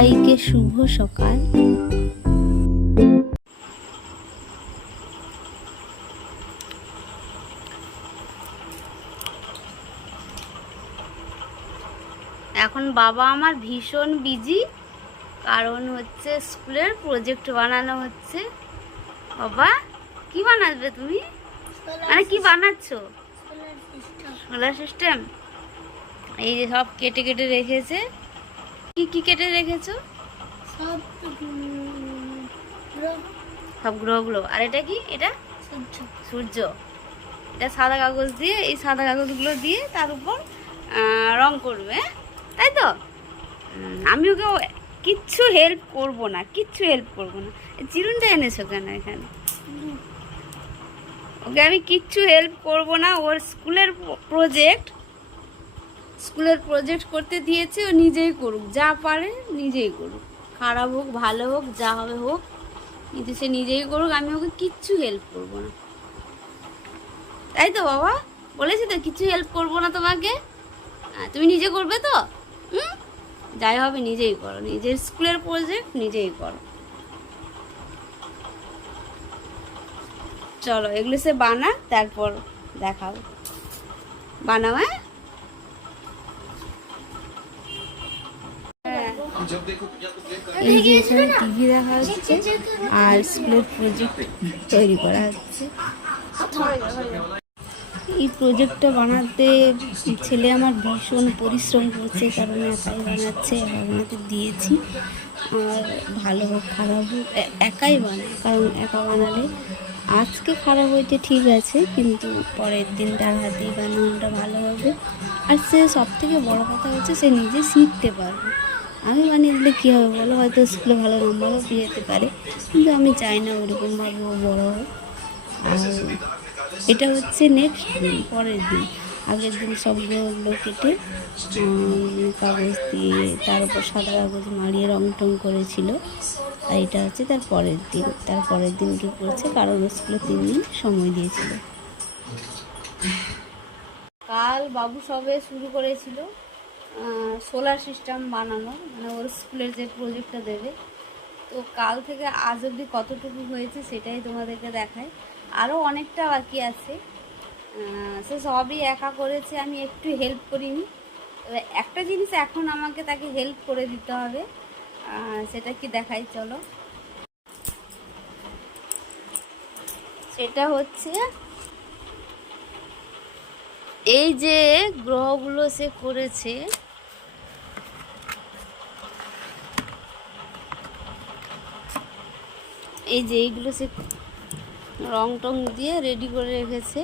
সবাইকে শুভ সকাল। এখন বাবা আমার ভীষণ বিজি, কারণ হচ্ছে স্কুলের প্রজেক্ট বানানো হচ্ছে। বাবা কি বানাবে তুমি? মানে কি বানাচ্ছো? Solar system. এই যে সব কেটে কেটে রেখেছে। কি কি কেটে রেখেছো? সব গ্রহগুলো। আর এটা কি? এটা সূর্য। এটা সাদা কাগজ দিয়ে, এই সাদা কাগজগুলো দিয়ে তার উপর রং করবে, তাই তো? আমি ওকে কিচ্ছু হেল্প করবো না, কিচ্ছু হেল্প করবো না। চিরুনটা এনেছো কেন এখানে? ওকে আমি কিচ্ছু হেল্প করবো না। ওর স্কুলের প্রজেক্ট করতে দিয়েছে, ও নিজেই করুক, যা পারে নিজেই করুক। খারাপ হোক ভালো হোক যা হবে হোক, কিন্তু সে নিজেই করুক, আমি ওকে কিচ্ছু হেল্প করবো না, তাই তো বাবা? বলেছি তো কিচ্ছু হেল্প করবো না তোমাকে। তুমি নিজে করবে তো? যাই হবে নিজেই করো, নিজের স্কুলের প্রজেক্ট নিজেই করো। চলো এগুলো সে বানা, তারপর দেখাবো। বানাও। হ্যাঁ, এই যে এখানে টিভি দেখা হচ্ছে আর স্কুলের প্রজেক্ট তৈরি করা হচ্ছে। এই প্রজেক্টটা বানাতে ছেলে আমার ভীষণ পরিশ্রম করছে, কারণ একাই বানাচ্ছে, বানাতে দিয়েছি। আর ভালো হোক খারাপ হোক একাই বানায়, কারণ একা বানালে আজকে খারাপ হয়েছে ঠিক আছে, কিন্তু পরের দিন তার হাতেই বানানোটা ভালো হবে। আর সে সব থেকে বড়ো কথা হচ্ছে সে নিজে শিখতে পারবে। আমি বানিয়ে দিলে কী হবে বলো? হয়তো স্কুলে ভালো নম্বরও পেয়ে যেতে পারে, কিন্তু আমি চাই না ওরকমভাবে ও বড়ো হোক। আর এটা হচ্ছে নেক্সট দিন, পরের দিন। আগের দিন সবগুলো কেটে কাগজ দিয়ে তার উপর সাদা কাগজ মারিয়ে রং টং করেছিল। আর এটা হচ্ছে তার পরের দিন। তার পরের দিন কী করেছে, কারণ স্কুলে 3 দিন সময় দিয়েছিল। কাল বাবু সবে শুরু করেছিল সোলার সিস্টেম বানানো, মানে ওর স্কুলের যে প্রজেক্টটা দেবে। তো কাল থেকে আজ অবধি কতটুকু হয়েছে সেটাই তোমাদেরকে দেখায়। আরও অনেকটা বাকি আছে, সে সবই একা করেছে, আমি একটু হেল্প করিনি। তবে একটা জিনিস এখন আমাকে তাকে হেল্প করে দিতে হবে, সেটা কি দেখাই চলো। সেটা হচ্ছে এই যে গ্রহগুলো সে করেছে, এই যে এইগুলো সে রং টং দিয়ে রেডি করে রেখেছে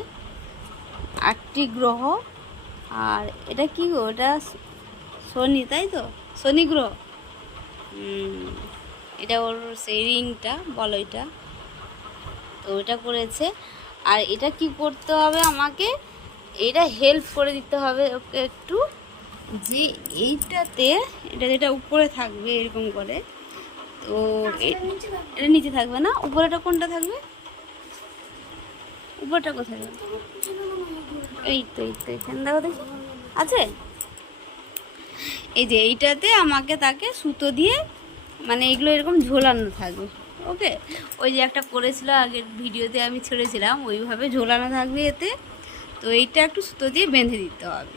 8টি গ্রহ। আর এটা কি গো? এটা শনি, তাই তো? শনি গ্রহ। এটা ওর সেই রিংটা বলো, এটা তো ওটা করেছে। আর এটা কি করতে হবে আমাকে? এটা হেল্প করে দিতে হবে ওকে একটু, যে এইটাতে এটা যেটা উপরে থাকবে এরকম করে, তো এটা নিচে থাকবে না, উপরেটা কোনটা থাকবে? উপরটা কোথায়? এই তো এখানে দেখো, দেখি আছে। এই যে এইটাতে আমাকে তাকে সুতো দিয়ে, মানে এগুলো এরকম ঝোলানো থাকবে। ওকে, ওই যে একটা করেছিল আগের ভিডিওতে আমি ছেড়েছিলাম, ওইভাবে ঝোলানো থাকবে এতে। তো এইটা একটু সুতো দিয়ে বেঁধে দিতে হবে,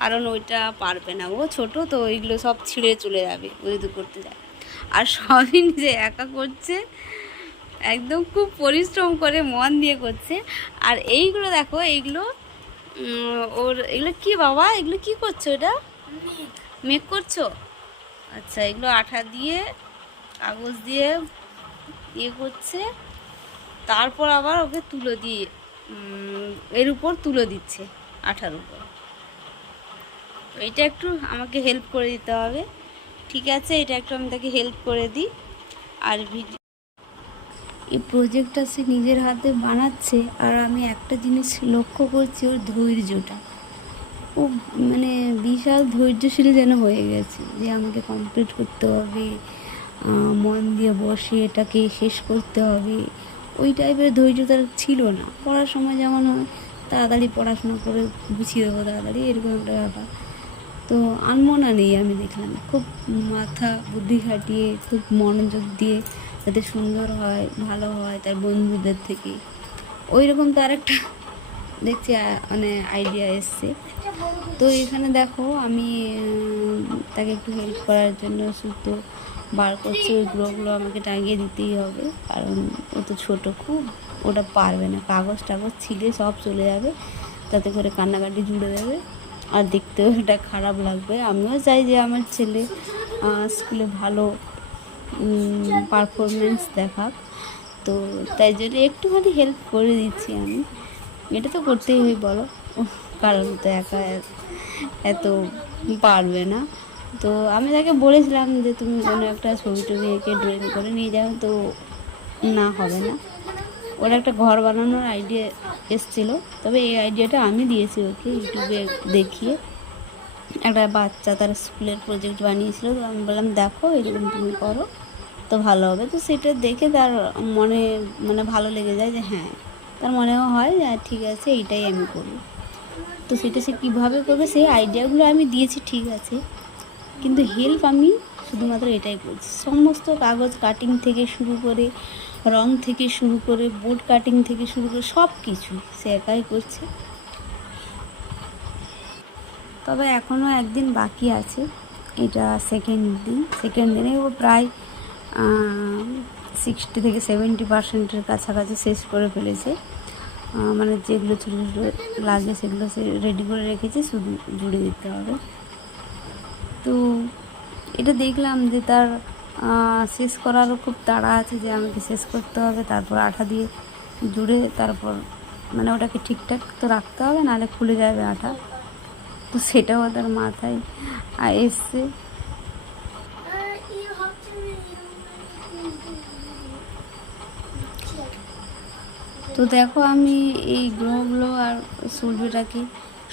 কারণ ওইটা পারবে না, ও ছোট তো, ওইগুলো সব ছিঁড়ে চলে যাবে ও যদি করতে যায়। আর সবই নিজে একা করছে, একদম খুব পরিশ্রম করে মন দিয়ে করছে। আর এইগুলো দেখো, এইগুলো ওর, এগুলো কি বাবা? এগুলো কি করছো? এটা মেক করছো? আচ্ছা, এগুলো আঠা দিয়ে কাগজ দিয়ে ইয়ে করছে, তারপর আবার ওকে তুলো দিয়ে এর উপর তুলো দিচ্ছে আঠার উপর। এটা একটু আমাকে হেল্প করে দিতে হবে, ঠিক আছে? এটা একটু আমি তাকে হেল্প করে দিই। আর এই প্রজেক্টটা সে নিজের হাতে বানাচ্ছে, আর আমি একটা জিনিস লক্ষ্য করছি, ওর ধৈর্যটা। ও মানে বিশাল ধৈর্যশীল যেন হয়ে গেছে, যে আমাকে কমপ্লিট করতে হবে, মন দিয়ে বসে এটাকে শেষ করতে হবে। ওই টাইপের ধৈর্য তার ছিল না। পড়ার সময় যেমন হয় তাড়াতাড়ি পড়াশোনা করে গুছিয়ে দেবো তাড়াতাড়ি, এরকম একটা ব্যাপার। তো আনমনা নেই, আমি দেখলাম খুব মাথা বুদ্ধি খাটিয়ে খুব মনোযোগ দিয়ে যাতে সুন্দর হয়, ভালো হয় তার বন্ধুদের থেকে, ওই রকম তার একটা দেখছি মানে আইডিয়া এসছে। তো এখানে দেখো আমি তাকে একটু হেল্প করার জন্য সুতো বার করছি, ওই গ্লোগুলো আমাকে টাঙিয়ে দিতেই হবে, কারণ ও তো ছোটো খুব, ওটা পারবে না, কাগজ টাগজ ছিলে সব চলে যাবে, তাতে করে কান্নাকাটি জুড়ে দেবে, আর দেখতেও এটা খারাপ লাগবে। আমিও চাই যে আমার ছেলে স্কুলে ভালো পারফরমেন্স দেখাক, তো তাই জন্য একটুখানি হেল্প করে দিচ্ছি আমি। এটা তো করতেই হয় বলো, কারণ তো একা এত পারবে না। তো আমি তাকে বলেছিলাম যে তুমি কোনো একটা ছবি টবি এঁকে ড্রয়িং করে নিয়ে যাও, তো না হবে না, ওর একটা ঘর বানানোর আইডিয়া এসেছিলো, তবে এই আইডিয়াটা আমি দিয়েছি ওকে ইউটিউবে দেখিয়ে। একটা বাচ্চা তার স্কুলের প্রজেক্ট বানিয়েছিল, তো আমি বললাম দেখো এরকম তুমি করো তো ভালো হবে। তো সেটা দেখে তার মনে মানে ভালো লেগে যায়, যে হ্যাঁ তার মনেও হয় যে ঠিক আছে এইটাই আমি করব। তো সেটা সে কীভাবে করবে সেই আইডিয়াগুলো আমি দিয়েছি ঠিক আছে, কিন্তু হেল্প আমি শুধুমাত্র এটাই করছি, সমস্ত কাগজ কাটিং থেকে শুরু করে, রং থেকে শুরু করে, বোর্ড কাটিং থেকে শুরু করে সব কিছু সে একাই করছে। তবে এখনও একদিন বাকি আছে, এটা সেকেন্ড দিনে ও প্রায় 60 থেকে 70% কাছাকাছি শেষ করে ফেলেছে। মানে যেগুলো ছোটো ছোটো লাগে সেগুলো সে রেডি করে রেখেছে, শুধু জুড়ে দিতে হবে। তো এটা দেখলাম যে তার শেষ করারও খুব তাড়া আছে, যে আমাকে শেষ করতে হবে, তারপর আঠা দিয়ে জুড়ে তারপর মানে ওটাকে ঠিকঠাক তো রাখতে হবে, নাহলে খুলে যাবে আঠা। তো সেটাও তার মাথায় এসছে। তো দেখো আমি এই গ্রহগুলো আর সূর্যটাকে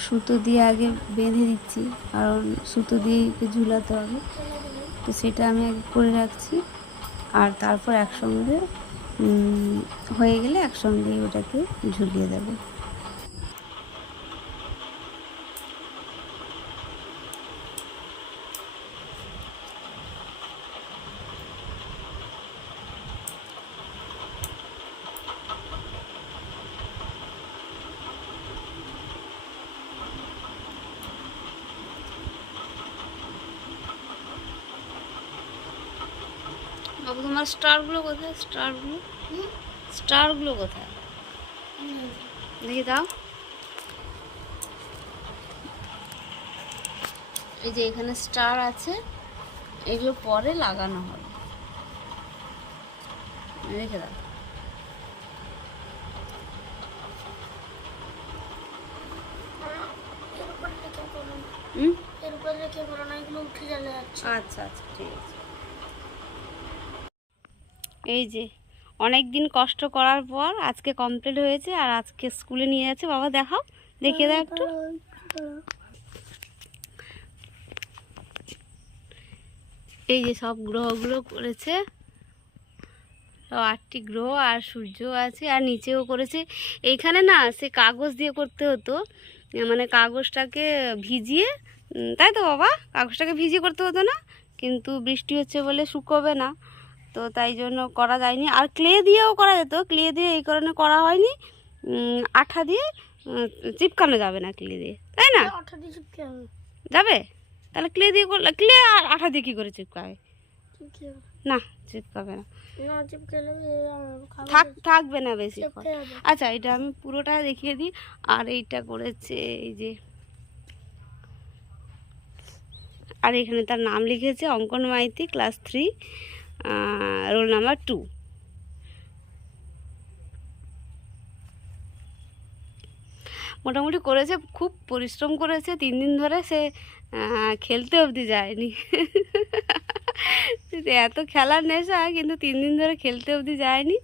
সুতো দিয়ে আগে বেঁধে দিচ্ছি, কারণ সুতো দিয়ে ঝুলাতে হবে, তো সেটা আমি আগে করে রাখছি, আর তারপর একসঙ্গে হয়ে গেলে একসঙ্গেই ওটাকে ঝুলিয়ে দেবো। বাবু তোমার স্টারগুলো কোথায়? স্টারগুলো কোথায় দেখি দাও। এই যে এখানে স্টার আছে, এগুলো পরে লাগানো হবে, রেখে দাও। আচ্ছা আচ্ছা ঠিক আছে। এই যে অনেক দিন কষ্ট করার পর আজকে কমপ্লিট হয়েছে, আর আজকে স্কুলে নিয়ে যাচ্ছে। বাবা দেখাও, দেখিয়ে দাও একটু। এই যে সব গ্রহগুলো করেছে, 8টি গ্রহ, আর সূর্য আছে, আর নিচেও করেছে। এইখানে না সে কাগজ দিয়ে করতে হতো, মানে কাগজটাকে ভিজিয়ে, তাই তো বাবা, কাগজটাকে ভিজিয়ে করতে হতো না, কিন্তু বৃষ্টি হচ্ছে বলে শুকোবে না, তো তাই জন্য করা যায়নি। আর ক্লে দিয়েও করা যেত, ক্লে দিয়ে এই কারণে করা হয়নি, আঠা দিয়ে চিপকানো যাবে না, ক্লে দিয়ে, তাই না? যাবে, তাহলে ক্লে দিয়ে করলে, ক্লে আর আঠা দিয়ে কী করে চিপকাবে? না চিপকাবে না, থাকবে না বেশি। আচ্ছা এটা আমি পুরোটা দেখিয়ে দিই। আর এইটা করেছে এই যে, আর এখানে তার নাম লিখেছে অঙ্কন মাইতি, ক্লাস 3, রোল নাম্বার 2। মোটামুটি করেছে, খুব পরিশ্রম করেছে, 3 দিন ধরে সে খেলতে অবধি যায়নি। এত খেলার নেশা, কিন্তু 3 দিন ধরে খেলতে অবধি যায়নি।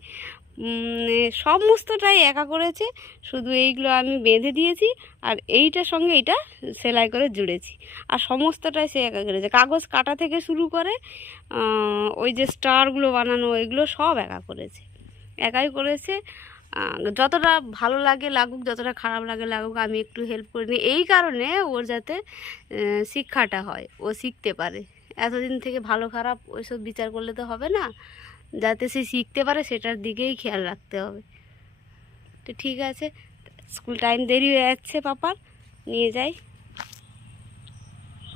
সমস্তটাই একা করেছে, শুধু এইগুলো আমি বেঁধে দিয়েছি, আর এইটার সঙ্গে এইটা সেলাই করে জুড়েছি, আর সমস্তটাই সে একা করেছে। কাগজ কাটা থেকে শুরু করে ওই যে স্টারগুলো বানানো, এগুলো সব একা করেছে, একাই করেছে। যতটা ভালো লাগে লাগুক, যতটা খারাপ লাগে লাগুক, আমি একটু হেল্প করে নিই, এই কারণে ওর যাতে শিক্ষাটা হয়, ও শিখতে পারে। এতদিন থেকে ভালো খারাপ ওইসব বিচার করলে তো হবে না, যাতে সে শিখতে পারে সেটার দিকেই খেয়াল রাখতে হবে। তো ঠিক আছে, স্কুল টাইম দেরি হয়ে যাচ্ছে পাপার, নিয়ে যাই।